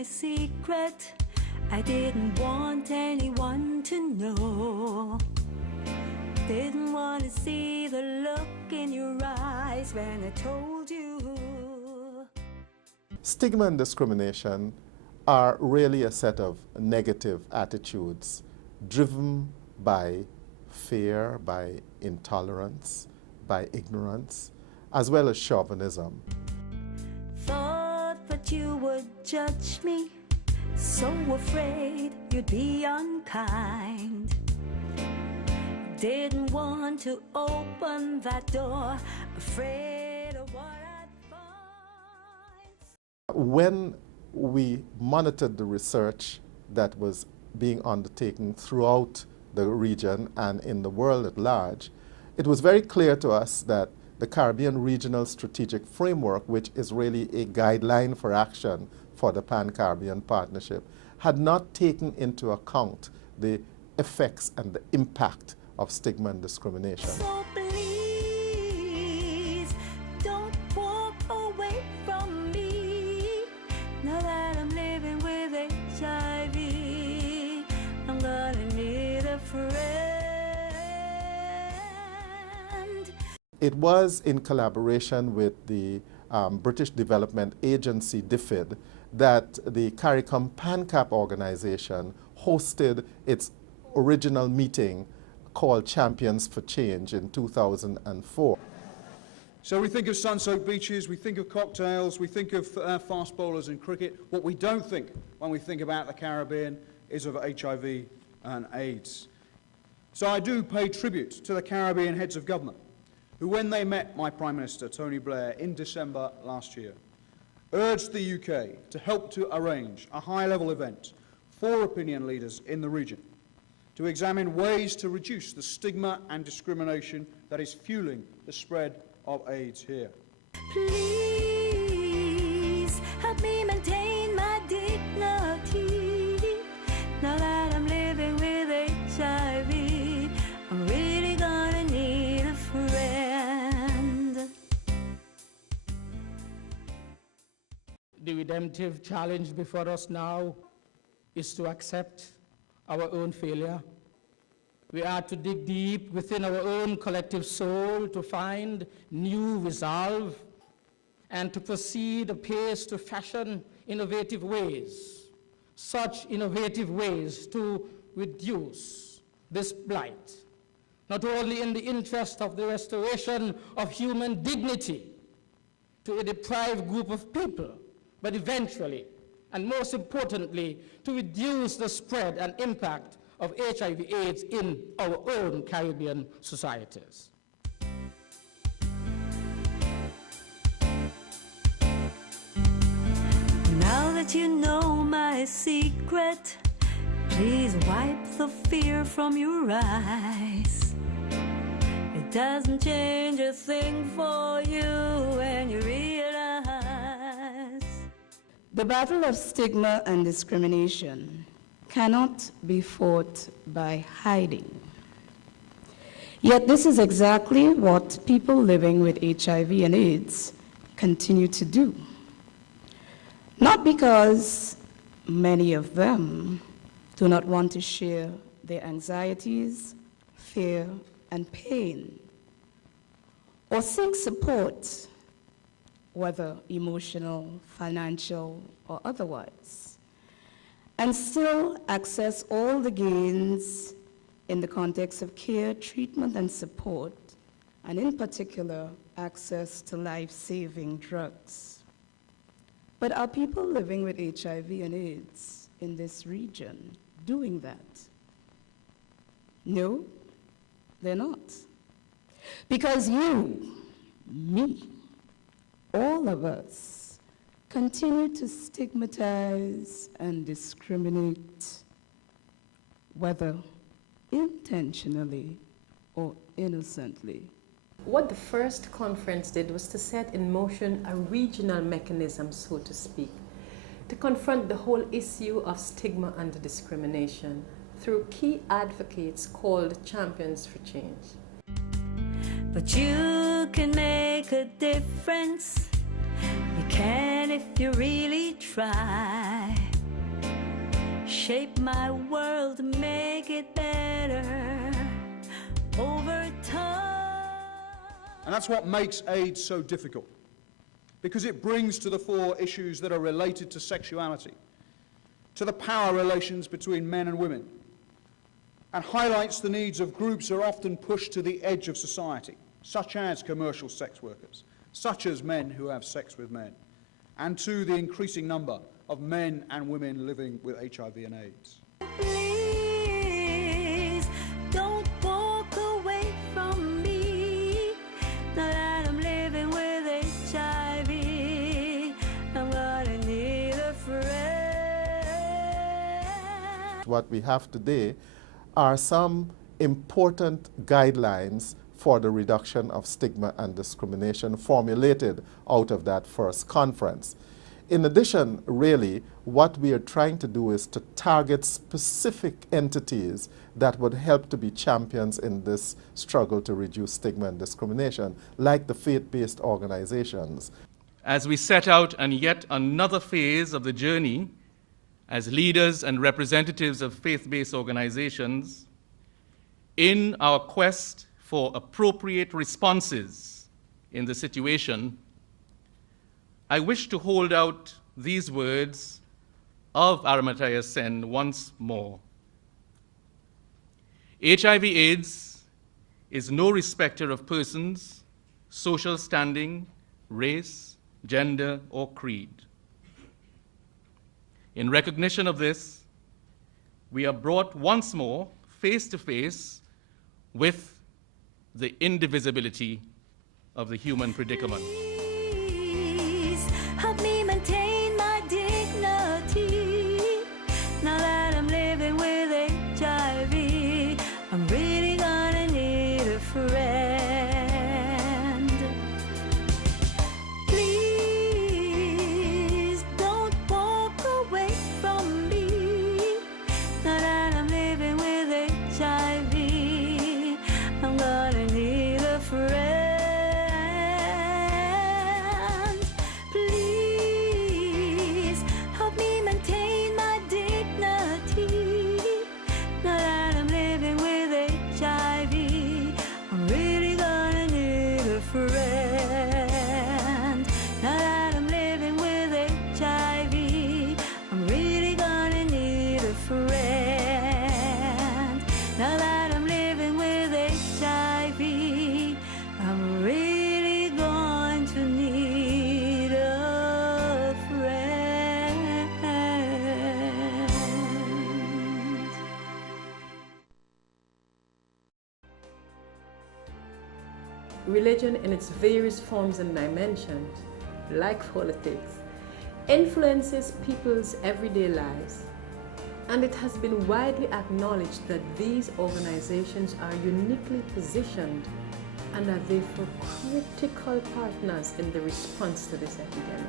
my secret. I didn't want anyone to know. Didn't want to see the look in your eyes when I told you. Stigma and discrimination are really a set of negative attitudes driven by fear, by intolerance, by ignorance, as well as chauvinism. Thought that you would judge me, so afraid you'd be unkind. Didn't want to open that door, afraid of what I'd find. When we monitored the research that was being undertaken throughout the region and in the world at large, it was very clear to us that the Caribbean Regional Strategic Framework, which is really a guideline for action for the Pan-Caribbean Partnership, had not taken into account the effects and the impact of stigma and discrimination. So please, don't walk away from me. Now that I'm living with HIV, I'm gonna need a friend. It was in collaboration with the British Development Agency, DFID, that the CARICOM PANCAP organization hosted its original meeting called Champions for Change in 2004. So we think of sun-soaked beaches, we think of cocktails, we think of fast bowlers and cricket. What we don't think when we think about the Caribbean is of HIV and AIDS. So I do pay tribute to the Caribbean heads of government, who when they met my Prime Minister, Tony Blair, in December last year, urged the UK to help to arrange a high-level event for opinion leaders in the region to examine ways to reduce the stigma and discrimination that is fueling the spread of AIDS here. Please help me maintain my dignity. Now that I'm living with HIV, I'm really gonna need a friend. The redemptive challenge before us now is to accept our own failure. We are to dig deep within our own collective soul to find new resolve and to proceed apace to fashion innovative ways, such innovative ways to reduce this blight, not only in the interest of the restoration of human dignity to a deprived group of people, but eventually, and most importantly, to reduce the spread and impact of HIV/AIDS in our own Caribbean societies. Now that you know my secret, please wipe the fear from your eyes. It doesn't change a thing for you when you realize. The battle of stigma and discrimination cannot be fought by hiding. Yet this is exactly what people living with HIV and AIDS continue to do. Not because many of them do not want to share their anxieties, fear, and pain, or seek support, whether emotional, financial, or otherwise, and still access all the gains in the context of care, treatment, and support, and in particular, access to life-saving drugs. But are people living with HIV and AIDS in this region doing that? No, they're not. Because you, me, all of us continue to stigmatize and discriminate, whether intentionally or innocently. What the first conference did was to set in motion a regional mechanism, so to speak, to confront the whole issue of stigma and discrimination through key advocates called Champions for Change. But you can make a difference. You can if you really try. shape my world, make it better over time. And that's what makes AIDS so difficult, because it brings to the fore issues that are related to sexuality, to the power relations between men and women, and highlights the needs of groups that are often pushed to the edge of society, such as commercial sex workers, such as men who have sex with men, and to the increasing number of men and women living with HIV and AIDS. Please don't walk away from me. Now that I'm living with HIV, I'm gonna need a friend. What we have today are some important guidelines for the reduction of stigma and discrimination formulated out of that first conference. In addition, really, what we are trying to do is to target specific entities that would help to be champions in this struggle to reduce stigma and discrimination, like the faith-based organizations. As we set out on yet another phase of the journey as leaders and representatives of faith-based organizations, in our quest for appropriate responses in the situation, I wish to hold out these words of Aramaiah Sen once more. HIV/AIDS is no respecter of persons, social standing, race, gender, or creed. In recognition of this, we are brought once more face to face with the indivisibility of the human predicament. Please help me maintain my dignity. Now that I'm living with HIV, I'm really gonna need a friend. Please don't walk away from me. Now that I'm living with HIV, I'm gonna need a friend. Please help me maintain my dignity. Now that I'm living with HIV, I'm really gonna need a friend. Now that I'm living with HIV, I'm really gonna need a friend. Now that I'm living with HIV, I'm really going to need a friend. Religion in its various forms and dimensions, like politics, influences people's everyday lives. And it has been widely acknowledged that these organizations are uniquely positioned and are therefore critical partners in the response to this epidemic.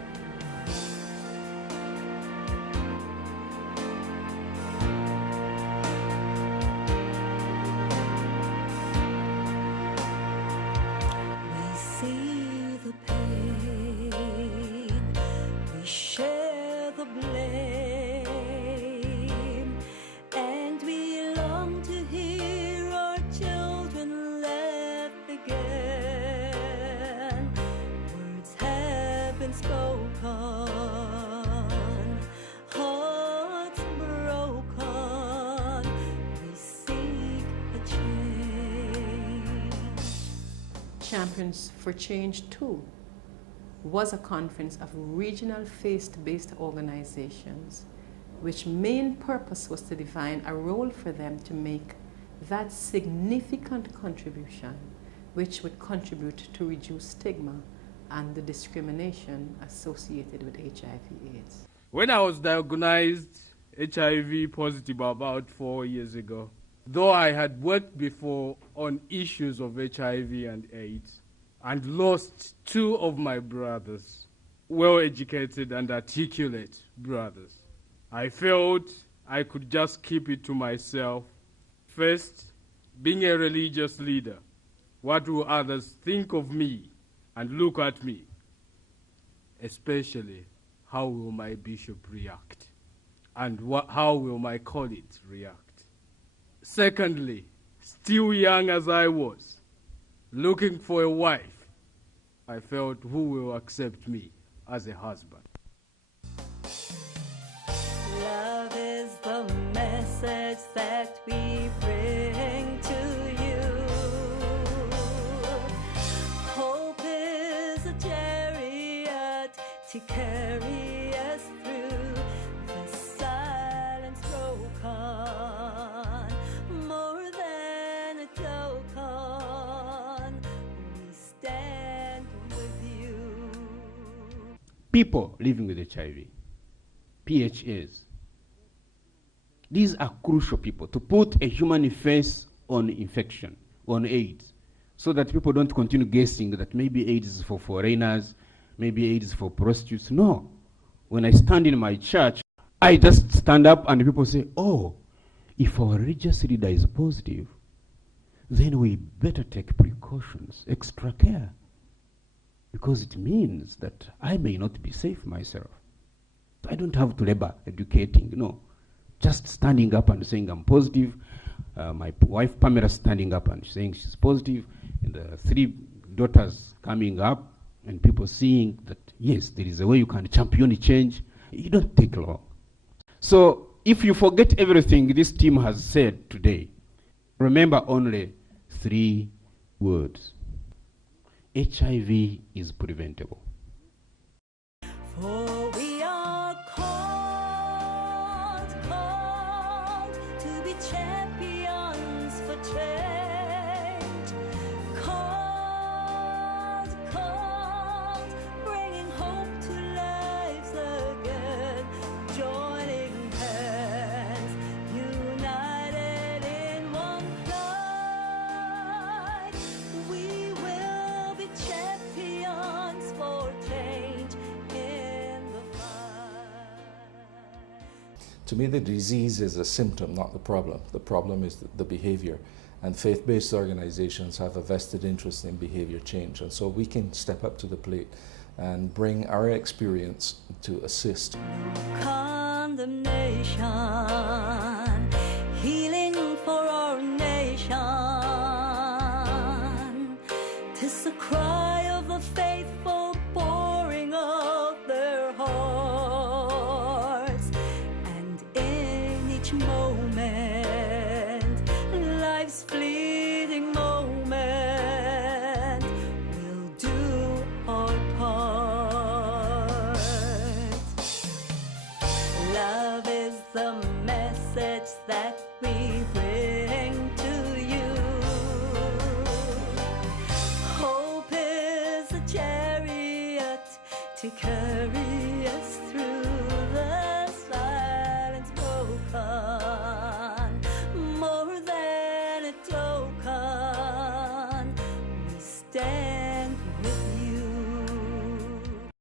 We see the pain, we share the blame, and we long to hear our children laugh again. Words have been spoken, hearts broken, we seek a change. Champions for Change 2 was a conference of regional faith-based organizations, which main purpose was to define a role for them to make that significant contribution which would contribute to reduce stigma and the discrimination associated with HIV/AIDS. When I was diagnosed HIV positive about 4 years ago, though I had worked before on issues of HIV and AIDS and lost 2 of my brothers, well-educated and articulate brothers, I felt I could just keep it to myself. First, being a religious leader, what will others think of me and look at me? Especially, how will my bishop react? And how will my colleagues react? Secondly, still young as I was, looking for a wife, I felt, who will accept me as a husband? Love is the message that we bring to you. Hope is a chariot to carry us through the silent broken. More than a token, we stand with you. People living with HIV, PHAs, these are crucial people to put a human face on infection, on AIDS, so that people don't continue guessing that maybe AIDS is for foreigners, maybe AIDS is for prostitutes. No. When I stand in my church, I just stand up and people say, oh, if our religious leader is positive, then we better take precautions, extra care, because it means that I may not be safe myself. I don't have to labor educating, no. Just standing up and saying I'm positive. My wife Pamela standing up and saying she's positive. And the 3 daughters coming up and people seeing that, yes, there is a way you can champion change. You don't take long. So if you forget everything this team has said today, remember only 3 words. HIV is preventable. For we are called to be champions for change. Called, bringing hope to lives again. Joining hands, united in one fight. We will be champions for change in the fight. To me, the disease is a symptom, not the problem. The problem is the behavior. And faith-based organizations have a vested interest in behavior change. And so we can step up to the plate and bring our experience to assist. Condemnation, healing for our nation. 'Tis the cry of the faithful pouring of their hearts, and in each moment, life's fleeting moment, we'll do our part. Love is the message that we bring to you. Hope is a chariot to carry